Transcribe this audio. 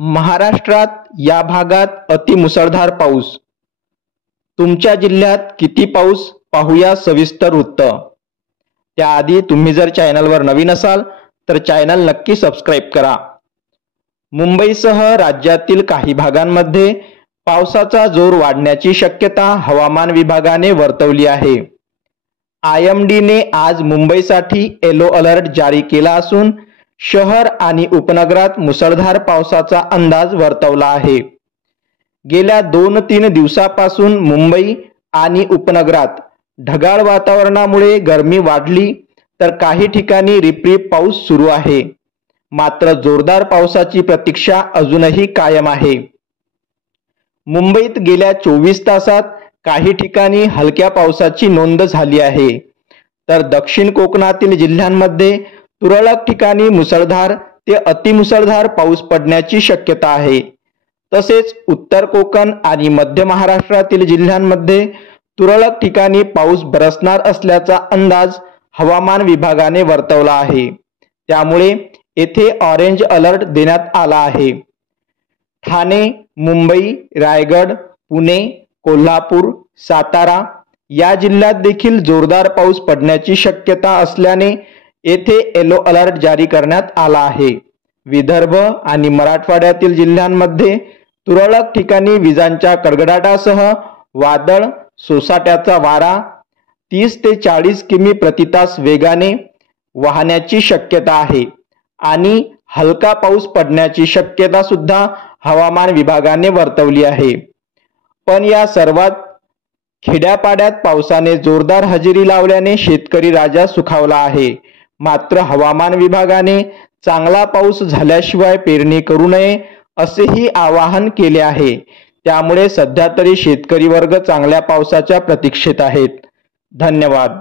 महाराष्ट्रात या भागात अतिमुसळधार पाऊस। तुमच्या जिल्ह्यात किती पाऊस पाहूया सविस्तर वृत्त। त्याआधी तुम्ही जर चॅनलवर नवीन असाल तर चॅनल नक्की सबस्क्राइब करा। मुंबईसह राज्यातील काही भागांमध्ये पावसाचा जोर वाढण्याची शक्यता हवामान विभागाने वर्तवली आहे। IMD ने आज मुंबईसाठी येलो अलर्ट जारी केला असून शहर आणि उपनगरात मुसळधार पावसाचा अंदाज वर्तवला आहे। गेल्या 2-3 दिवसापासून मुंबई आणि उपनगरात ढगाळ वातावरणामुळे गरमी वाढली तर काही ठिकाणी रिपरिप पाऊस सुरू आहे। मात्र जोरदार पावसाची प्रतीक्षा अजूनही कायम आहे। मुंबईत गेल्या 24 तासात काही ठिकाणी हलक्या पावसाची नोंद झाली आहे, तर दक्षिण कोकणातील जिल्ह्यांमध्ये तुरळक ठिकाणी मुसळधार ते अतिमुसळधार पाऊस पडण्याची शक्यता आहे। तसेच उत्तर कोकण आणि मध्य महाराष्ट्रातील जिल्ह्यांमध्ये तुरळक ठिकाणी पाऊस बरसणार असल्याचा अंदाज हवामान विभागाने वर्तवला आहे। त्यामुळे येथे ऑरेंज अलर्ट देण्यात आला आहे। ठाणे, मुंबई, रायगड, पुणे, कोल्हापूर, सातारा या जिल्ह्यात देखील जोरदार पाऊस पडण्याची शक्यता असल्याने येथे येलो अलर्ट जारी करण्यात आला आहे। विदर्भ आणि मराठवाड्यातील जिल्ह्यांमध्ये तुरळक ठिकाणी विजांच्या कडकडाटासह वादळ, सोसाट्याचा वारा 30 ते 40 किमी प्रति तास वेगाने वाहण्याची शक्यता आहे आणि हलका पाऊस पडण्याची शक्यता सुद्धा हवामान विभागाने वर्तवली आहे। पण या सर्वात खेड्यापाड्यात पावसाने जोरदार हजेरी लावल्याने शेतकरी राजा सुखावला आहे। मात्र हवामान विभागाने चांगला पाऊस झाल्याशिवाय पेरणी करू नये असेही आवाहन केले आहे। त्यामुळे सध्या तरी शेतकरी वर्ग चांगल्या पावसाच्या प्रतीक्षेत आहेत। धन्यवाद।